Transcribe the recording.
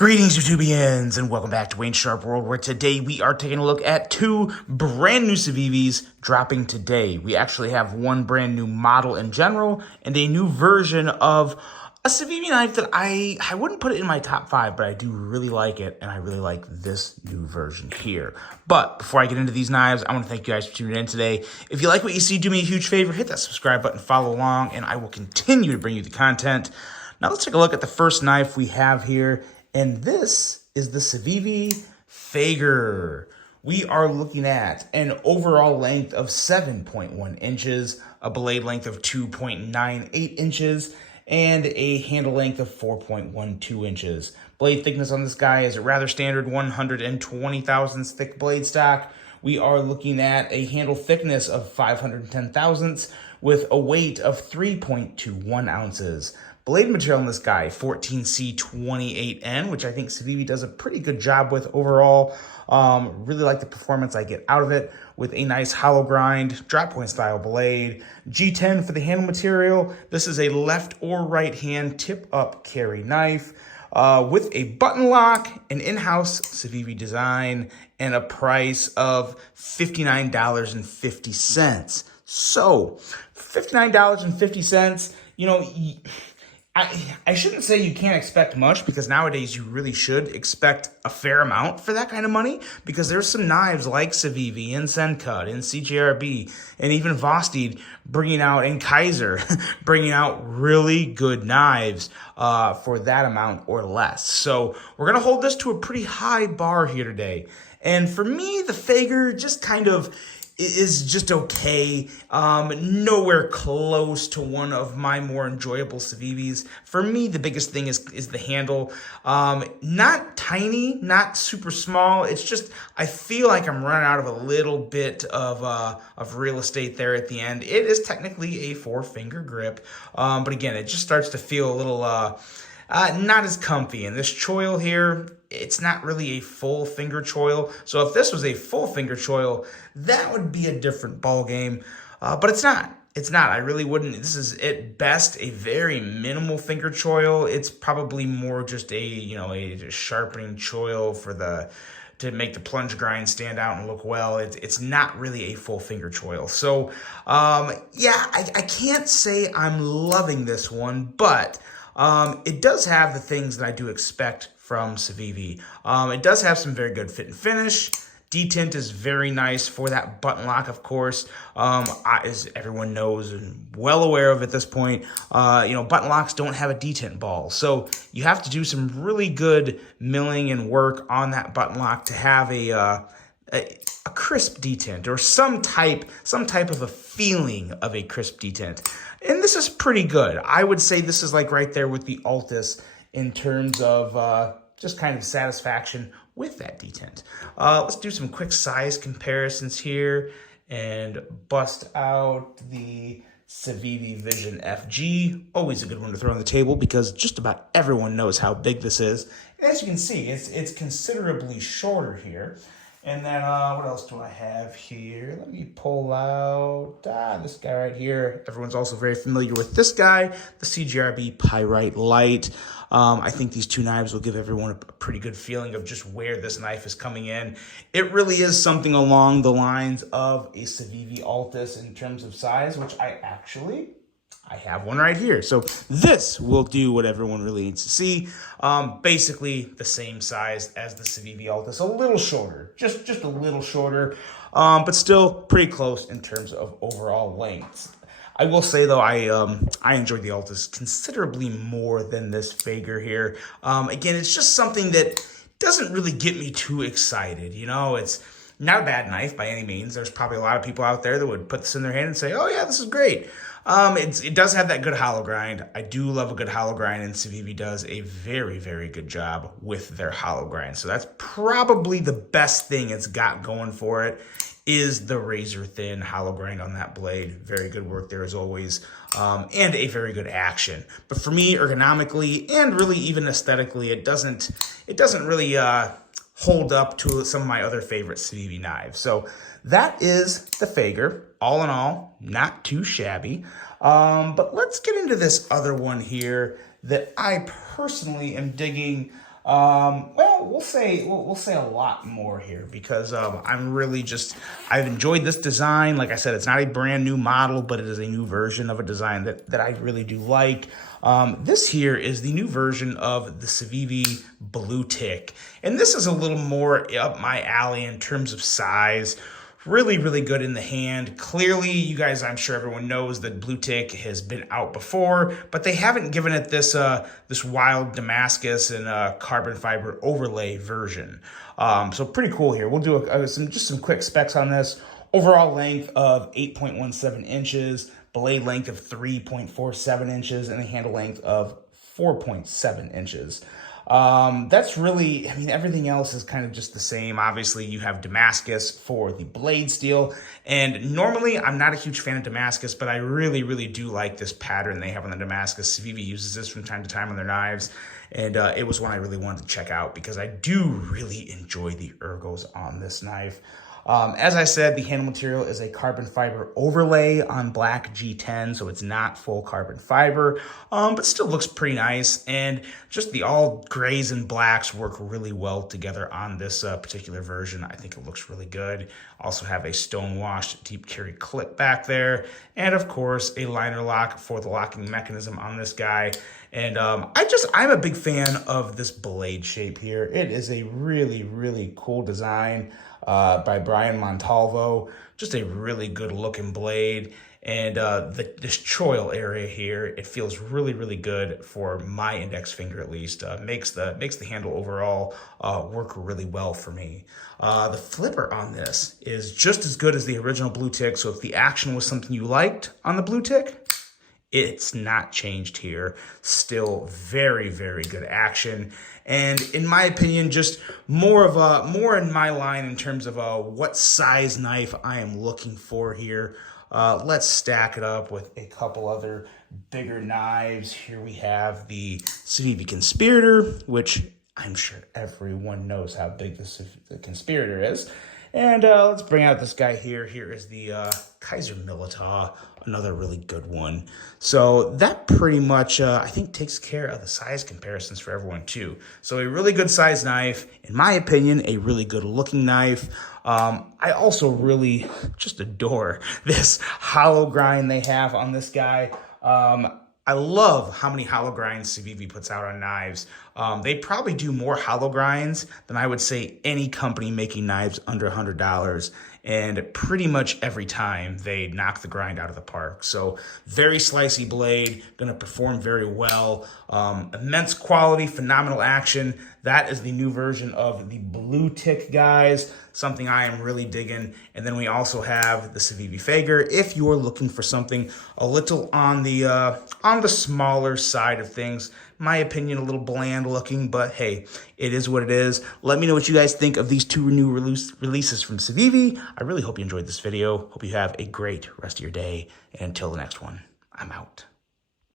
Greetings, YouTubians, and welcome back to Wayne Sharp World, where today we are taking a look at two brand new Civivis dropping today. We actually have one brand new model in general and a new version of a Civivi knife that I wouldn't put it in my top 5, but I do really like it, and I really like this new version here. But before I get into these knives, I want to thank you guys for tuning in today. If you like what you see, do me a huge favor, hit that subscribe button, follow along, and I will continue to bring you the content. Now let's take a look at the first knife we have here. And this is the Civivi Fagger. We are looking at an overall length of 7.1 inches, a blade length of 2.98 inches, and a handle length of 4.12 inches. Blade thickness on this guy is a rather standard 120 thousandths thick blade stock. We are looking at a handle thickness of 510 thousandths with a weight of 3.21 ounces. Blade material on this guy, 14C28N, which I think Civivi does a pretty good job with overall. Really like the performance I get out of it with a nice hollow grind, drop point style blade. G10 for the handle material. This is a left or right hand tip up carry knife with a button lock, an in-house Civivi design, and a price of $59.50. So, $59.50, you know, I shouldn't say you can't expect much, because nowadays you really should expect a fair amount for that kind of money, because there's some knives like Civivi and Sencut and CJRB and even Vosted bringing out, and Kaiser bringing out really good knives for that amount or less. So we're going to hold this to a pretty high bar here today. And for me, the Fagger just kind of is just okay. Nowhere close to one of my more enjoyable Civivis. For me, the biggest thing is the handle. Not tiny, not super small. It's just, I feel like I'm running out of a little bit of real estate there at the end. It is technically a 4-finger grip, but again, it just starts to feel a little not as comfy. And this choil here, it's not really a full finger choil. So if this was a full finger choil, that would be a different ball game. But it's not. It's not. I really wouldn't. This is at best a very minimal finger choil. It's probably more just a sharpening choil for to make the plunge grind stand out and look well. It's not really a full finger choil. So yeah, I can't say I'm loving this one, but it does have the things that I do expect from Civivi. It does have some very good fit and finish. Detint is very nice for that button lock, of course. As everyone knows and well aware of at this point, button locks don't have a detent ball. So you have to do some really good milling and work on that button lock to have a crisp detent, or some type of a feeling of a crisp detent. And this is pretty good. I would say this is like right there with the Altus in terms of just kind of satisfaction with that detent. Let's do some quick size comparisons here and bust out the Civivi Vision FG. Always a good one to throw on the table, because just about everyone knows how big this is. And as you can see, it's considerably shorter here. And then what else do I have here? Let me pull out this guy right here. Everyone's also very familiar with this guy, the CJRB Pyrite Light. I think these two knives will give everyone a pretty good feeling of just where this knife is coming in. It really is something along the lines of a Civivi Altus in terms of size, which I have one right here. So this will do what everyone really needs to see. Basically the same size as the Civivi Altus, a little shorter, just a little shorter, but still pretty close in terms of overall length. I will say though, I enjoyed the Altus considerably more than this Fagger here. Again, it's just something that doesn't really get me too excited. It's not a bad knife by any means. There's probably a lot of people out there that would put this in their hand and say, oh yeah, this is great. It does have that good hollow grind. I do love a good hollow grind, and Civivi does a very, very good job with their hollow grind. So that's probably the best thing it's got going for it, is the razor thin hollow grind on that blade. Very good work there as always, and a very good action. But for me, ergonomically and really even aesthetically, it doesn't really hold up to some of my other favorite Civivi knives. So that is the Fagger. All in all, not too shabby. But let's get into this other one here that I personally am digging Well, we'll say a lot more here because I've enjoyed this design. Like I said, it's not a brand new model, but it is a new version of a design that I really do like. This here is the new version of the Civivi Bluetick, and this is a little more up my alley in terms of size. Really, really good in the hand. Clearly, you guys, I'm sure everyone knows that Bluetick has been out before, but they haven't given it this this wild Damascus and carbon fiber overlay version. So pretty cool here. We'll do just some quick specs on this. Overall length of 8.17 inches, blade length of 3.47 inches, and a handle length of 4.7 inches. That's really, I mean, everything else is kind of just the same. Obviously, you have Damascus for the blade steel. And normally, I'm not a huge fan of Damascus, but I really, really do like this pattern they have on the Damascus. Civivi uses this from time to time on their knives. And it was one I really wanted to check out because I do really enjoy the ergos on this knife. As I said, the handle material is a carbon fiber overlay on black G10, so it's not full carbon fiber, but still looks pretty nice. And just the all grays and blacks work really well together on this particular version. I think it looks really good. Also have a stone-washed deep carry clip back there, and of course a liner lock for the locking mechanism on this guy. And I'm a big fan of this blade shape here. It is a really, really cool design by Brian Montalvo. Just a really good looking blade. And this choil area here, it feels really, really good for my index finger at least. Makes the handle overall work really well for me. The flipper on this is just as good as the original Bluetick. So if the action was something you liked on the Bluetick, it's not changed here. Still very, very good action. And in my opinion, just more in my line in terms of what size knife I am looking for here. Let's stack it up with a couple other bigger knives. Here we have the Civivi Conspirator, which I'm sure everyone knows how big the Conspirator is. And let's bring out this guy here. Here is the Kaiser Militar, another really good one. So that pretty much, I think, takes care of the size comparisons for everyone too. So a really good size knife, in my opinion, a really good looking knife. I also really just adore this hollow grind they have on this guy. I love how many hollow grinds Civivi puts out on knives. They probably do more hollow grinds than I would say any company making knives under $100. And pretty much every time they knock the grind out of the park. So very slicey blade, gonna perform very well. Immense quality, phenomenal action. That is the new version of the Bluetick, guys. Something I am really digging. And then we also have the Civivi Fagger. If you're looking for something a little on the smaller side of things, my opinion, a little bland looking, but hey, it is what it is. Let me know what you guys think of these two new releases from Civivi. I really hope you enjoyed this video. Hope you have a great rest of your day. And until the next one, I'm out.